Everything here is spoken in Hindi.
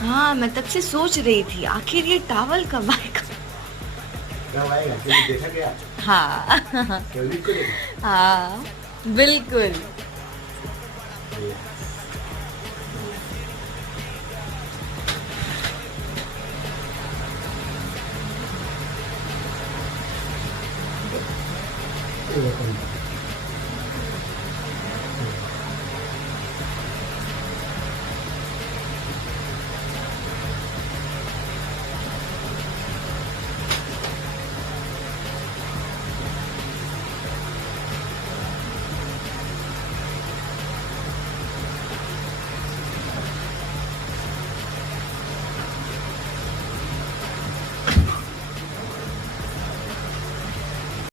हाँ, मैं तब से सोच रही थी आखिर ये टॉवल कब आएगा। कब आएगा, कभी देखा क्या? हाँ। कभी को देखा? हाँ, बिल्कुल। ये